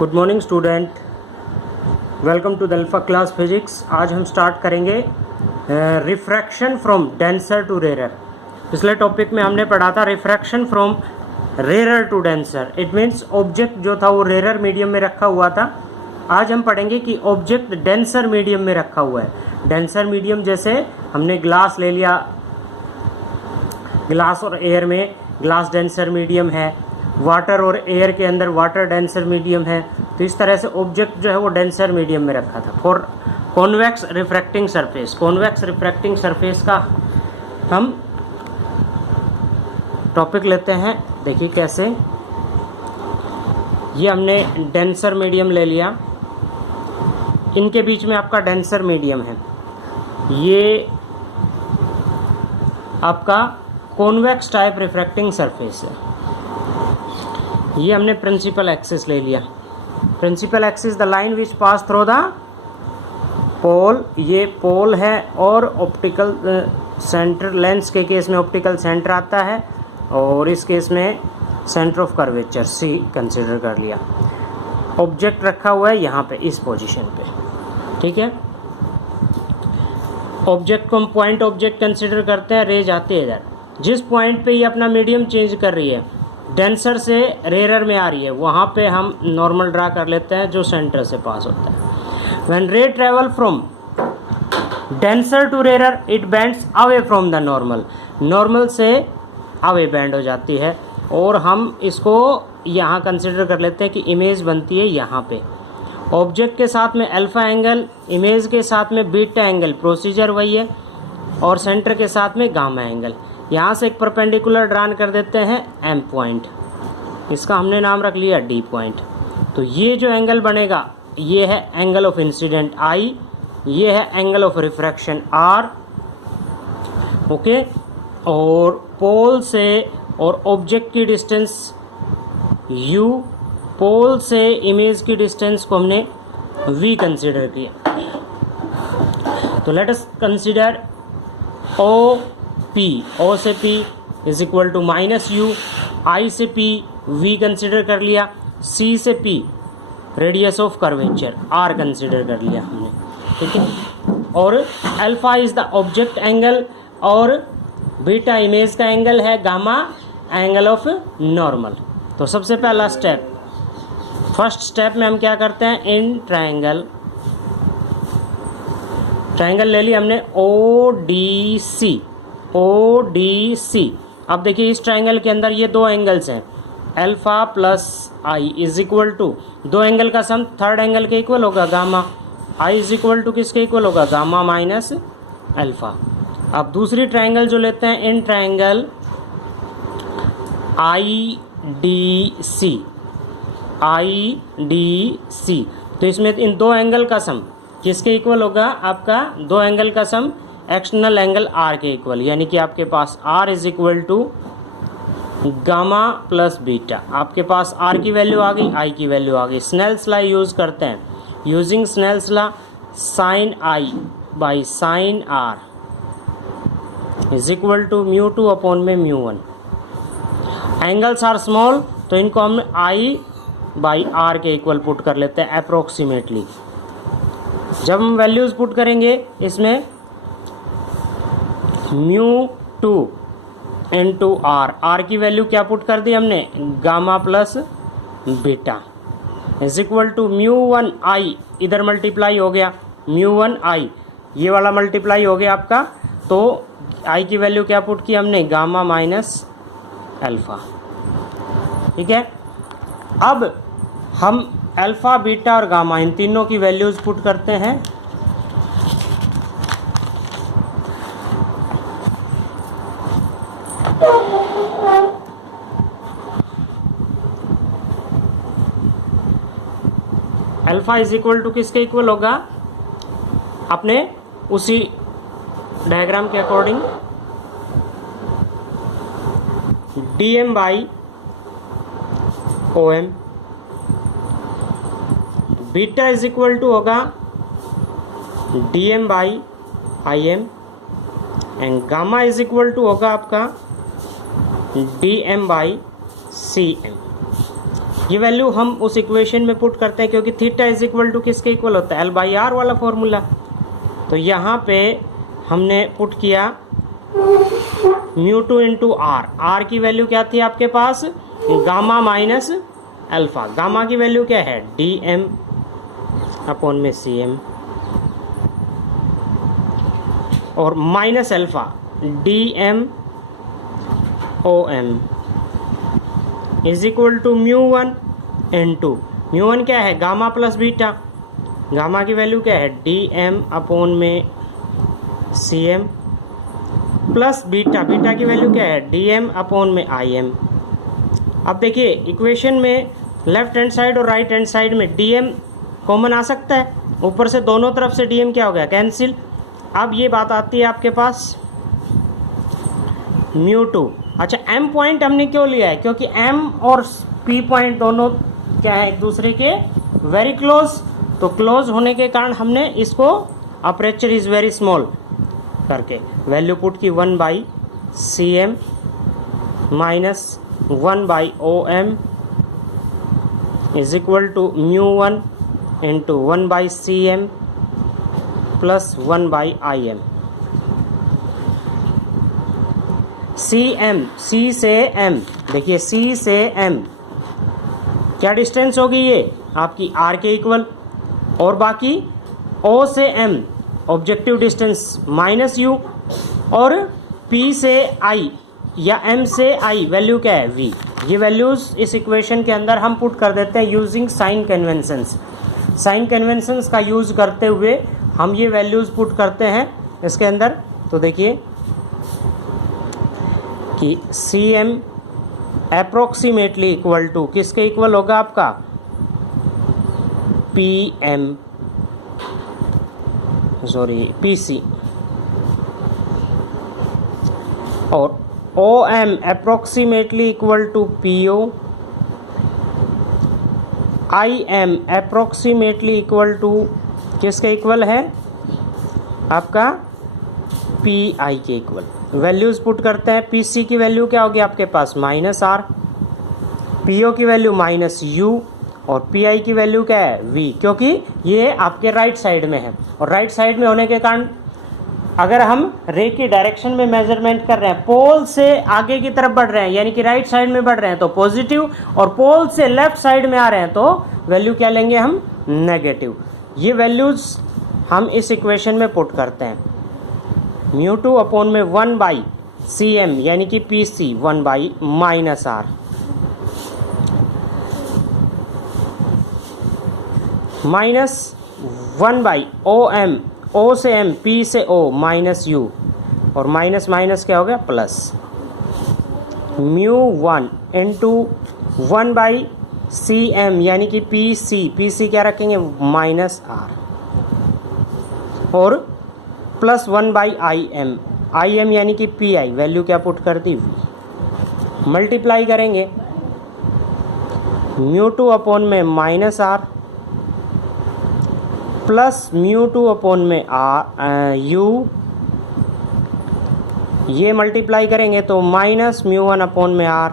Good morning student, welcome to the alpha class physics. आज हम start करेंगे refraction from denser to rare. पिछले topic में हमने पढ़ा था refraction from rare to denser. It means object जो था वो रेयर मीडियम में रखा हुआ था। आज हम पढ़ेंगे कि ऑब्जेक्ट डेंसर मीडियम में रखा हुआ है। डेंसर मीडियम जैसे हमने ग्लास ले लिया, ग्लास और एयर में ग्लास डेंसर मीडियम है, वाटर और एयर के अंदर वाटर डेंसर मीडियम है। तो इस तरह से ऑब्जेक्ट जो है वो डेंसर मीडियम में रखा था। For convex refracting surface, convex refracting surface का हम टॉपिक लेते हैं। देखिए कैसे, ये हमने डेंसर मीडियम ले लिया, इनके बीच में आपका डेंसर मीडियम है, ये आपका कॉन्वेक्स टाइप रिफ्रैक्टिंग सरफेस है। ये हमने प्रिंसिपल एक्सिस ले लिया। Principal axis the line which pass through the pole, ये पोल है और ऑप्टिकल सेंटर, लेंस के केस में ऑप्टिकल सेंटर आता है और इस केस में centre of curvature C consider कर लिया। ऑब्जेक्ट रखा हुआ है यहाँ पे इस पोजीशन पे, ठीक है। ऑब्जेक्ट को हम पॉइंट ऑब्जेक्ट कंसिडर करते हैं, रे जाती है इधर। जिस पॉइंट पे ये अपना मीडियम चेंज कर रही है, डेंसर से रेयर में आ रही है, वहाँ पे हम नॉर्मल ड्रा कर लेते हैं जो सेंटर से पास होता है। When ray travel from denser to rare it bends away from the normal, normal से अवे बेंड हो जाती है और हम इसको यहाँ कंसिडर कर लेते हैं कि इमेज बनती है यहाँ पे। ऑब्जेक्ट के साथ में अल्फा एंगल, इमेज के साथ में बीटा एंगल, प्रोसीजर वही है, और सेंटर के साथ में गामा एंगल। यहाँ से एक परपेंडिकुलर ड्रान कर देते हैं एम पॉइंट, इसका हमने नाम रख लिया डी पॉइंट। तो ये जो एंगल बनेगा ये है एंगल ऑफ इंसिडेंट आई, ये है angle of refraction R, okay. और पोल से और ऑब्जेक्ट की डिस्टेंस यू, पोल से इमेज की डिस्टेंस को हमने वी कंसिडर किया। तो let us consider O P, O से P is equal to minus U, I से पी वी कंसिडर कर लिया, सी से P radius of curvature R consider कर लिया हमने, ठीक है। और alpha is the object angle और बीटा इमेज का एंगल है, गामा एंगल ऑफ नॉर्मल। तो सबसे पहला स्टेप, फर्स्ट स्टेप में हम क्या करते हैं, इन ट्रायंगल, ट्रायंगल ले लिया हमने O D C, O D C. अब देखिए इस ट्रायंगल के अंदर ये दो एंगल्स हैं, alpha plus I is equal to, दो एंगल का सम थर्ड एंगल के इक्वल होगा gamma, I is equal to किसके इक्वल होगा, गामा माइनस अल्फा। अब दूसरी ट्रायंगल जो लेते हैं, in triangle I D C, I D C. तो इसमें इन दो एंगल का सम किसके इक्वल होगा, आपका दो एंगल का सम एक्सटर्नल एंगल आर के इक्वल, यानी कि आपके पास R is equal to gamma plus beta. आपके पास आर की वैल्यू आ गई, आई की वैल्यू आ गई। स्नेल्स लॉ यूज करते हैं, using Snell's law sine I by sine R is equal to mu two upon में mu one. Angles are small तो इनको हम आई बाई आर के इक्वल पुट कर लेते हैं अप्रोक्सीमेटली। जब हम वैल्यूज पुट करेंगे इसमें mu two into R, R की वैल्यू क्या पुट कर दी हमने, gamma plus beta is equal to mu one I, इधर मल्टीप्लाई हो गया म्यू वन आई, ये वाला मल्टीप्लाई हो गया आपका। तो आई की वैल्यू क्या पुट की हमने, गामा माइनस अल्फा, ठीक है। अब हम अल्फा बीटा और गामा इन तीनों की वैल्यूज पुट करते हैं। अल्फा इज इक्वल टू किसके इक्वल होगा, अपने उसी डायग्राम के according D M by O M. Beta is equal to होगा D M by I M and gamma is equal to होगा आपका D M by C M. ये value हम उस इक्वेशन में पुट करते हैं क्योंकि थीटा इज इक्वल टू किसके इक्वल होता है, L/R वाला फॉर्मूला। तो यहाँ पे हमने पुट किया μ2 इंटू आर। आर की वैल्यू क्या थी आपके पास, गामा माइनस अल्फा। गामा की वैल्यू क्या है, DM अपॉन में CM, और minus alpha DM OM is equal to μ1 into, μ1 क्या है, गामा प्लस बीटा। गामा की वैल्यू क्या है, DM अपॉन में CM प्लस बीटा। बीटा की वैल्यू क्या है, DM अपॉन में IM। अब देखिए इक्वेशन में लेफ्ट हैंड साइड और राइट हैंड साइड में DM कॉमन आ सकता है, ऊपर से दोनों तरफ से DM क्या हो गया, कैंसिल। अब ये बात आती है आपके पास μ2। अच्छा M पॉइंट हमने क्यों लिया है, क्योंकि M और P पॉइंट दोनों क्या है, एक दूसरे के वेरी क्लोज। तो क्लोज होने के कारण हमने इसको अपर्चर इज वेरी स्मॉल करके वैल्यू पुट की 1/CM minus 1/OM is equal to μ1 into 1/CM plus 1/IM। CM, C से M, देखिए C से M क्या डिस्टेंस होगी, ये आपकी R के इक्वल। और बाकी O से M objective distance minus U, और P से I या M से I वैल्यू क्या है, V। ये वैल्यूज इस इक्वेशन के अंदर हम पुट कर देते हैं using sign conventions. Sign conventions का यूज करते हुए हम ये वैल्यूज पुट करते हैं इसके अंदर। तो देखिए कि CM अप्रोक्सीमेटली इक्वल टू किसके इक्वल होगा आपका, PC, और OM approximately equal to PO, IM approximately equal to किसके इक्वल है, आपका PI के इक्वल। वैल्यूज पुट करते हैं। PC की वैल्यू क्या होगी आपके पास, -R, PO की वैल्यू -U, और PI की वैल्यू क्या है, V, क्योंकि ये आपके राइट साइड में है। और राइट साइड में होने के कारण अगर हम रे की डायरेक्शन में मेजरमेंट कर रहे हैं, पोल से आगे की तरफ बढ़ रहे हैं यानी कि राइट साइड में बढ़ रहे हैं तो पॉजिटिव, और पोल से लेफ्ट साइड में आ रहे हैं तो वैल्यू क्या लेंगे हम, नेगेटिव। ये वैल्यूज हम इस इक्वेशन में पुट करते हैं। μ2 अपॉन में 1/CM यानी कि PC 1/-R minus 1/OM, O से M, P से O माइनस U, और माइनस माइनस क्या हो गया, प्लस μ1 इंटू 1/CM यानी कि PC क्या रखेंगे, -R, और प्लस 1/IM, IM यानी कि PI वैल्यू क्या पुट कर दी, V। मल्टीप्लाई करेंगे μ2 अपॉन में -R प्लस μ2 अपॉन में U, ये मल्टीप्लाई करेंगे तो माइनस μ1 अपॉन में R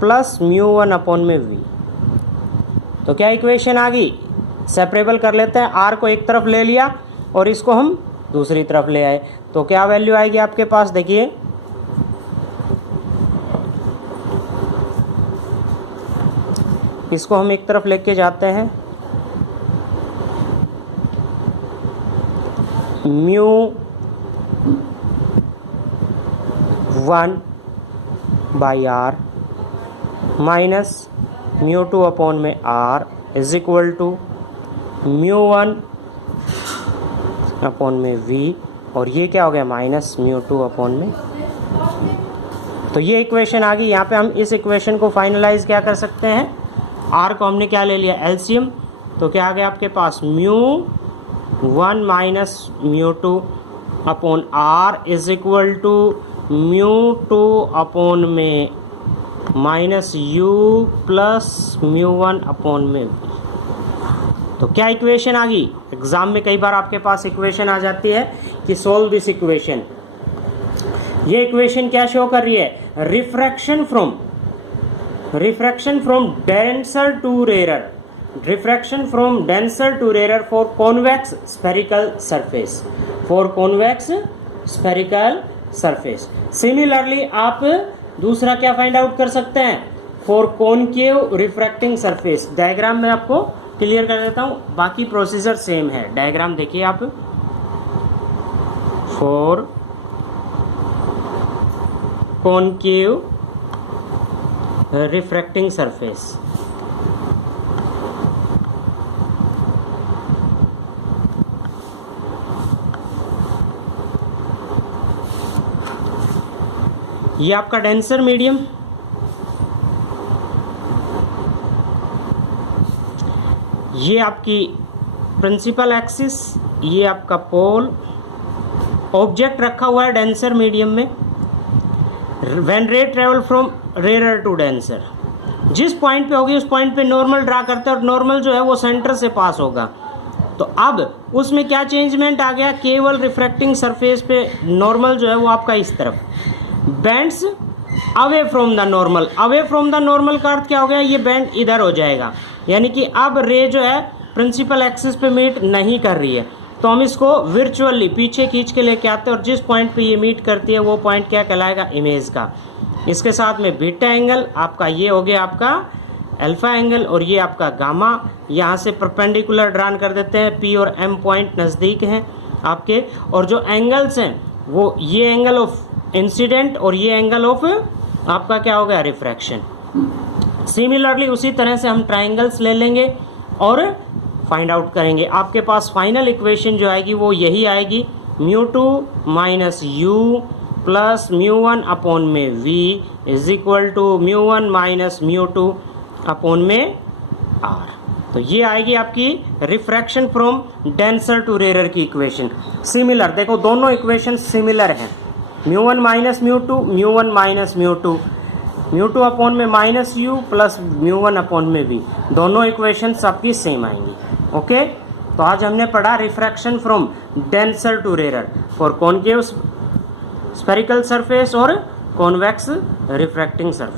प्लस μ1 अपॉन में V। तो क्या इक्वेशन आ गई, सेपरेबल कर लेते हैं। R को एक तरफ ले लिया और इसको हम दूसरी तरफ ले आए, तो क्या वैल्यू आएगी आपके पास, देखिए इसको हम एक तरफ लेके जाते हैं, μ1/R माइनस μ2 अपॉन में R is equal to μ1 upon में V, और ये क्या हो गया, माइनस μ2 अपॉन में। तो ये इक्वेशन आ गई। यहाँ पे हम इस इक्वेशन को फाइनलाइज क्या कर सकते हैं, R को हमने क्या ले लिया, एलसीएम। तो क्या आ गया आपके पास, μ1 minus μ2 upon R is equal to μ2 upon में माइनस U प्लस μ1 अपॉन में V। तो क्या इक्वेशन आ गई, एग्जाम में कई बार आपके पास इक्वेशन आ जाती है कि सोल्व दिस इक्वेशन। ये इक्वेशन क्या शो कर रही है, refraction from refraction from denser to rare, refraction from denser to rare for convex spherical surface, for convex spherical surface. Similarly आप दूसरा क्या फाइंड आउट कर सकते हैं, for concave refracting surface. Diagram में आपको क्लियर कर देता हूं, बाकी प्रोसीजर सेम है। डायग्राम देखिए आप, फॉर कॉनकेव रिफ्रैक्टिंग सरफेस, ये आपका डेंसर मीडियम, ये आपकी प्रिंसिपल एक्सिस, ये आपका पोल, ऑब्जेक्ट रखा हुआ है डेंसर मीडियम में। When ray travel from rare to denser, जिस पॉइंट पे होगी उस पॉइंट पे नॉर्मल ड्रा करते हैं और नॉर्मल जो है वो सेंटर से पास होगा। तो अब उसमें क्या चेंजमेंट आ गया, केवल रिफ्रैक्टिंग सरफेस पे नॉर्मल जो है वो आपका इस तरफ bends away from the normal. Away from the normal का अर्थ क्या हो गया, ये बेंड इधर हो जाएगा, यानी कि अब रे जो है प्रिंसिपल एक्सिस पे मीट नहीं कर रही है। तो हम इसको वर्चुअली पीछे खींच के लेके आते हैं और जिस पॉइंट पे ये मीट करती है वो पॉइंट क्या कहलाएगा, इमेज का। इसके साथ में बीटा एंगल आपका ये हो गया आपका अल्फा एंगल, और ये आपका गामा। यहाँ से परपेंडिकुलर ड्रान कर देते हैं, पी और एम पॉइंट नज़दीक हैं आपके, और जो एंगल्स हैं वो ये एंगल ऑफ इंसिडेंट और ये एंगल ऑफ आपका क्या हो गया, रिफ्रैक्शन। सिमिलरली उसी तरह से हम ट्राइंगल्स ले लेंगे और फाइंड आउट करेंगे। आपके पास फाइनल इक्वेशन जो आएगी वो यही आएगी, μ2 माइनस u प्लस μ1 अपॉन में v is equal to μ1 minus μ2 upon में r। तो ये आएगी आपकी refraction from denser to rarer की इक्वेशन। सिमिलर देखो, दोनों इक्वेशन सिमिलर हैं, μ1 माइनस μ2, μ1 माइनस μ2, μ2 अपॉन में माइनस u प्लस μ1 अपॉन में v, दोनों इक्वेशंस आपकी सेम आएंगी। ओके, तो आज हमने पढ़ा refraction from denser to rare for concave spherical surface और कॉन्वेक्स रिफ्रैक्टिंग सरफेस।